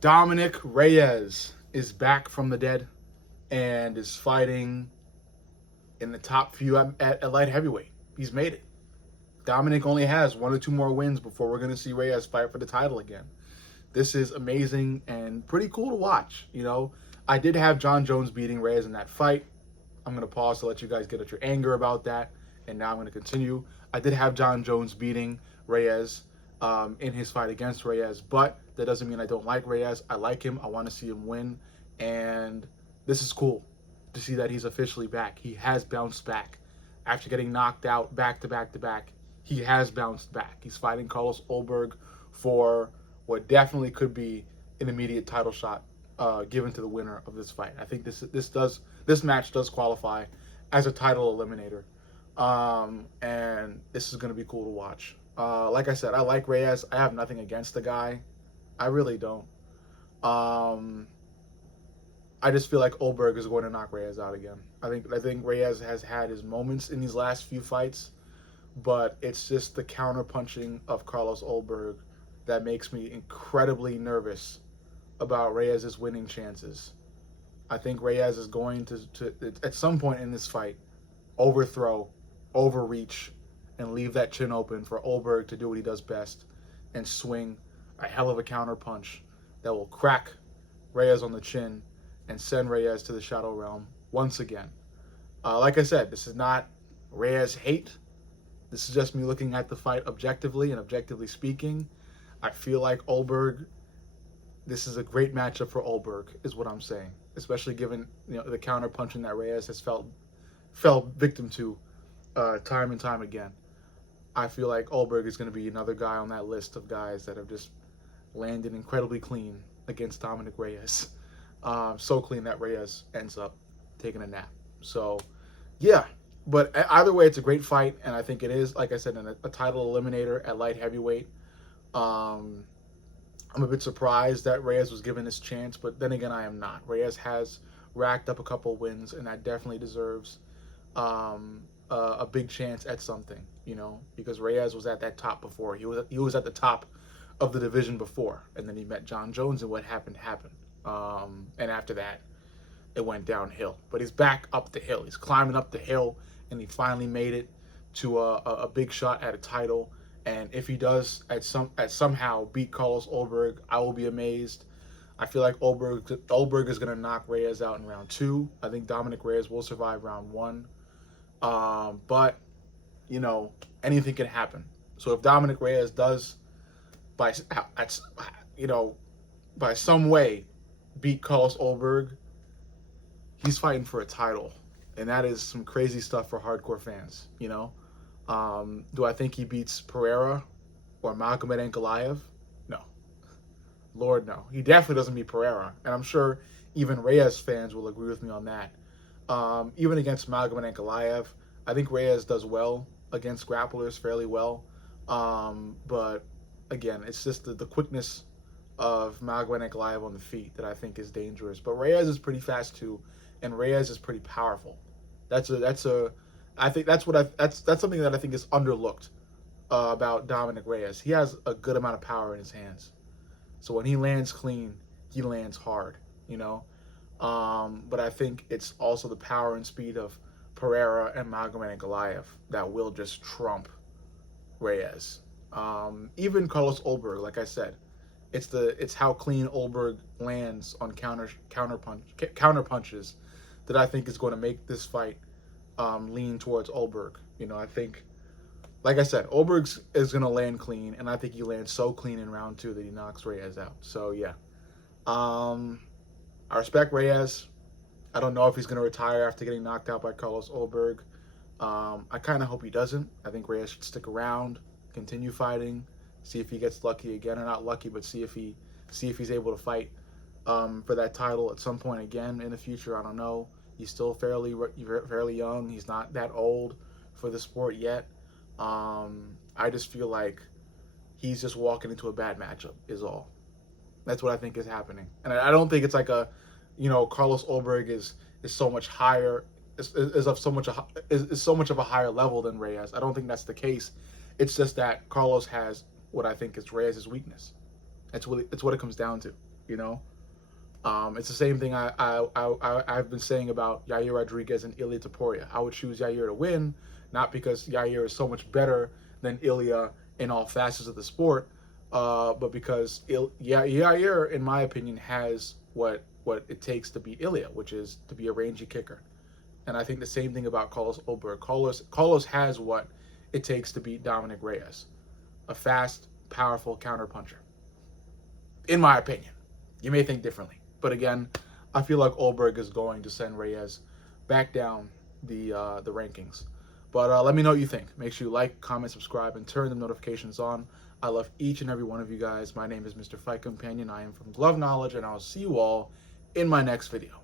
Dominick Reyes is back from the dead and is fighting in the top few at light heavyweight. He's made it. Dominick only has one or two more wins before we're going to see Reyes fight for the title again. This is amazing and pretty cool to watch. I did have John Jones beating Reyes in that fight. I'm going to pause to let you guys get at your anger about that, and now I'm going to continue. I did have John Jones beating Reyes in his fight against Reyes, but that doesn't mean I don't like Reyes. I like him. I want to see him win, and this is cool to see that he's officially back. He has bounced back after getting knocked out back to back to back. He has bounced back. He's fighting Carlos Ulberg for what definitely could be an immediate title shot given to the winner of this fight. I think this match does qualify as a title eliminator, and this is going to be cool to watch. Like I said, I like Reyes. I have nothing against the guy. I really don't. I just feel like Ulberg is going to knock Reyes out again. I think Reyes has had his moments in these last few fights, but it's just the counter punching of Carlos Ulberg that makes me incredibly nervous about Reyes' winning chances. I think Reyes is going to at some point in this fight overthrow, overreach, and leave that chin open for Ulberg to do what he does best and swing a hell of a counter punch that will crack Reyes on the chin and send Reyes to the shadow realm once again. Like I said, this is not Reyes hate. This is just me looking at the fight objectively, and objectively speaking, I feel like Ulberg, this is a great matchup for Ulberg, is what I'm saying. Especially given the counter punching that Reyes has fell victim to time and time again. I feel like Ulberg is going to be another guy on that list of guys that have just landed incredibly clean against Dominick Reyes. So clean that Reyes ends up taking a nap. So, yeah. But either way, it's a great fight, and I think it is, like I said, a title eliminator at light heavyweight. I'm a bit surprised that Reyes was given this chance, but then again, I am not. Reyes has racked up a couple wins, and that definitely deserves a big chance at something, because Reyes was at that top before. He was at the top of the division before, and then he met John Jones, and what happened. And after that, it went downhill. But he's back up the hill. He's climbing up the hill, and he finally made it to a big shot at a title. And if he does somehow beat Carlos Ulberg, I will be amazed. I feel like Ulberg is going to knock Reyes out in round 2. I think Dominick Reyes will survive round 1. But, anything can happen. So if Dominick Reyes does, by some way, beat Carlos Ulberg, he's fighting for a title. And that is some crazy stuff for hardcore fans, Do I think he beats Pereira or Magomed Ankalaev? No. Lord, no. He definitely doesn't beat Pereira. And I'm sure even Reyes fans will agree with me on that. Even against Magomed Ankalaev, I think Reyes does well against grapplers, fairly well. But, again, it's just the quickness of Magomed Ankalaev on the feet that I think is dangerous. But Reyes is pretty fast, too. And Reyes is pretty powerful. I think that's something that I think is underlooked about Dominick Reyes. He has a good amount of power in his hands. So when he lands clean, he lands hard, But I think it's also the power and speed of Pereira and Magomed Ankalaev that will just trump Reyes. Even Carlos Ulberg, like I said, it's how clean Ulberg lands on counter punches that I think is going to make this fight lean towards Ulberg. I think, like I said, Ulberg is going to land clean, and I think he lands so clean in round 2 that he knocks Reyes out. So, yeah. I respect Reyes. I don't know if he's going to retire after getting knocked out by Carlos Ulberg. I kind of hope he doesn't. I think Reyes should stick around, continue fighting, see if he gets lucky again, or not lucky, but see if he's able to fight for that title at some point again in the future. I don't know. He's still fairly young. He's not that old for the sport yet. I just feel like he's just walking into a bad matchup is all. That's what I think is happening. And I don't think it's like Carlos Ulberg is so much higher, is so much of a higher level than Reyes. I don't think that's the case. It's just that Carlos has what I think is Reyes' weakness. It's what it comes down to. you know. It's the same thing I've been saying about Yair Rodriguez and Ilia Topuria. I would choose Yair to win, not because Yair is so much better than Ilia in all facets of the sport, but because Yair, in my opinion, has what it takes to beat Ilia, which is to be a rangy kicker. And I think the same thing about Carlos Ulberg. Carlos has what it takes to beat Dominick Reyes, a fast, powerful counterpuncher. In my opinion, you may think differently, but again, I feel like Ulberg is going to send Reyes back down the rankings. But let me know what you think. Make sure you like, comment, subscribe, and turn the notifications on. I love each and every one of you guys. My name is Mr. Fight Companion. I am from Glove Knowledge, and I'll see you all in my next video.